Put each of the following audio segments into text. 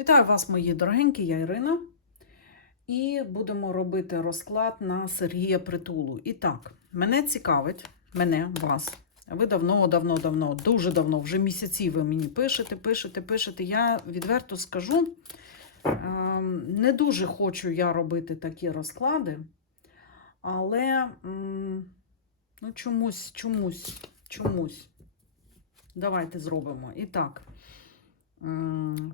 Вітаю вас, мої дорогенькі, я Ірина. І будемо робити розклад на Сергія Притулу. І так, мене цікавить, мене, вас. Ви давно, давно, давно, дуже давно, вже місяці ви мені пишете, пишете, пишете. Я відверто скажу, ем, не дуже хочу я робити такі розклади, але ну, чомусь, чомусь, чомусь. Давайте зробимо. І так.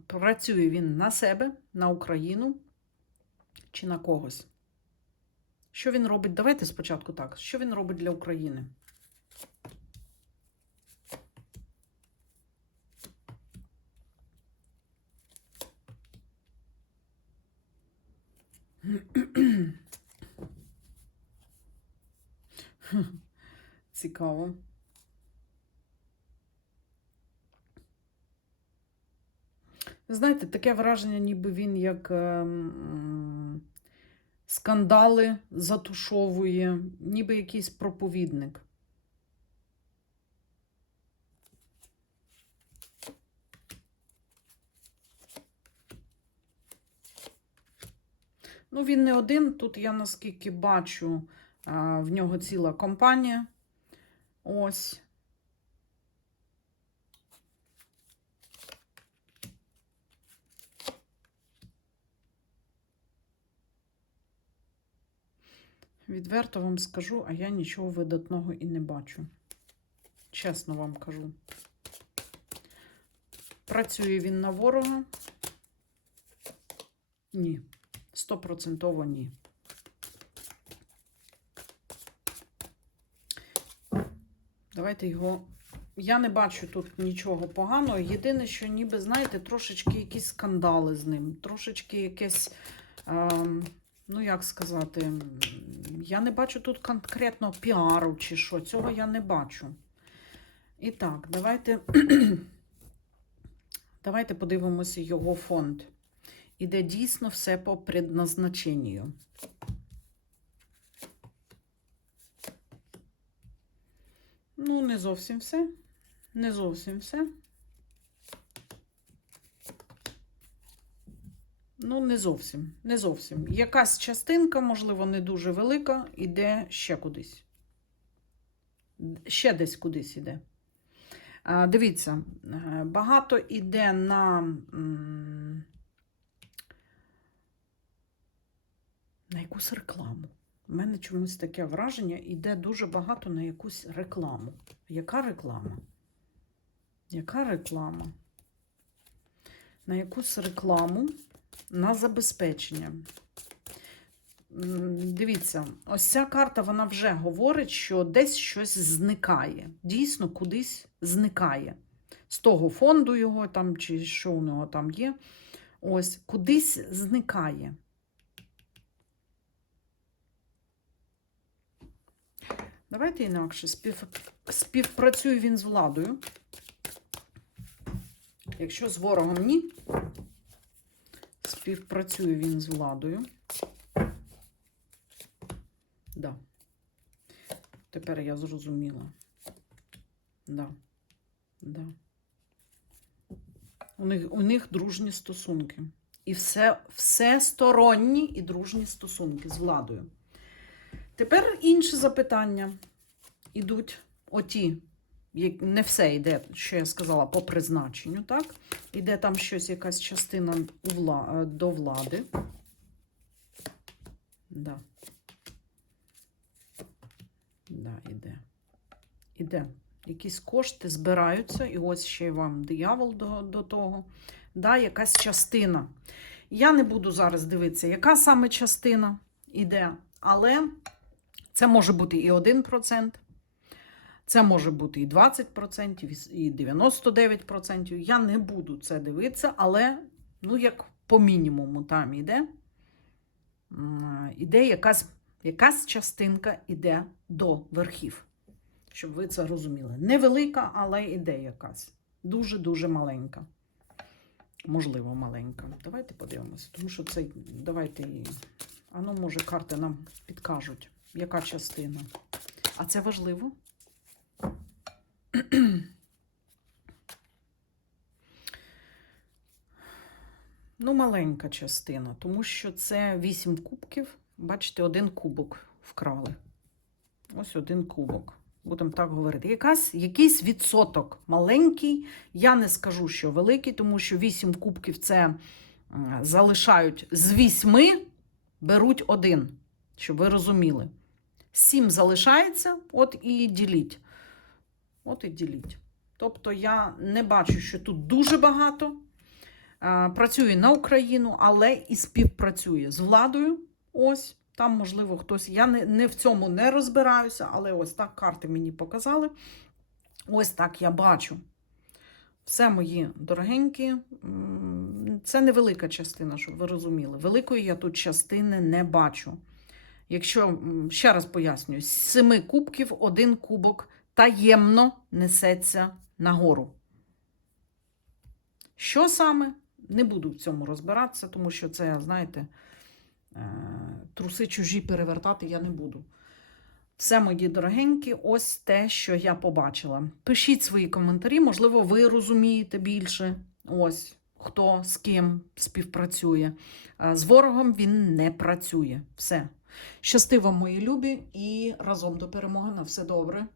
Працює він на себе, на Україну чи на когось. Що він робить? Давайте спочатку так. Що він робить для України? Цікаво. Знаєте, таке враження, ніби він як ем, скандали затушовує, ніби якийсь проповідник. Ну, він не один. Тут я наскільки бачу, в нього ціла компанія. Ось. Відверто вам скажу, а я нічого видатного і не бачу. Чесно вам кажу. Працює він на ворога? Ні. Стопроцентово ні. Давайте його. Я не бачу тут нічого поганого. Єдине, що ніби, знаєте, трошечки якісь скандали з ним, трошечки якесь. Ем... Ну, як сказати, я не бачу тут конкретно піару чи що. Цього я не бачу. І так, давайте, давайте подивимося його фонд. Іде дійсно все по предназначенню. Ну, не зовсім все. Не зовсім все. Ну, не зовсім. Не зовсім. Якась частинка, можливо, не дуже велика, іде ще кудись. Ще десь кудись іде. Дивіться, е, багато іде на. На якусь рекламу. У мене чомусь таке враження, іде дуже багато на якусь рекламу. Яка реклама? Яка реклама? На якусь рекламу на забезпечення. Дивіться, ось ця карта вона вже говорить, що десь щось зникає. Дійсно, кудись зникає. З того фонду його там, чи що у нього там є. Ось, кудись зникає. Давайте інакше. Спів... Співпрацює він з владою. Якщо з ворогом ні, співпрацює він з владою. Да. Тепер я зрозуміла. Да. Да. У них, у них дружні стосунки. І все, все сторонні і дружні стосунки з владою. Тепер інше запитання. Ідуть оті, не все йде, що я сказала, по призначенню, так? Іде там щось, якась частина е, до влади. Да. Да, іде. Іде. Якісь кошти збираються, і ось ще й вам диявол до, до того. Да, якась частина. Я не буду зараз дивитися, яка саме частина іде, але це може бути і 1%, це може бути і 20%, і 99%. Я не буду це дивитися, але, ну, як по мінімуму там іде, іде якась, якась частинка іде до верхів. Щоб ви це розуміли. Невелика, але іде якась. Дуже-дуже маленька. Можливо, маленька. Давайте подивимося, тому що це. Давайте. А ну, може, карти нам підкажуть, яка частина. А це важливо. Ну, маленька частина, тому що це 8 кубків. Бачите, один кубок вкрали. Ось один кубок. Будемо так говорити. Якась, якийсь відсоток маленький. Я не скажу, що великий, тому що 8 кубків це залишають з 8, беруть один, щоб ви розуміли. 7 залишається, от і діліть. От і діліть. Тобто я не бачу, що тут дуже багато. Е, Працює на Україну, але і співпрацює з владою. Ось там, можливо, хтось. Я не, не в цьому не розбираюся, але ось так карти мені показали. Ось так я бачу. Все мої дорогенькі. Це невелика частина, щоб ви розуміли. Великої я тут частини не бачу. Якщо, ще раз пояснюю, з семи кубків один кубок таємно несеться нагору. Що саме? Не буду в цьому розбиратися, тому що це, знаєте, е, труси чужі перевертати я не буду. Все, мої дорогенькі, ось те, що я побачила. Пишіть свої коментарі, можливо, ви розумієте більше. Ось хто з ким співпрацює. Е, З ворогом він не працює. Все. Щасти мої любі, і разом до перемоги. На все добре.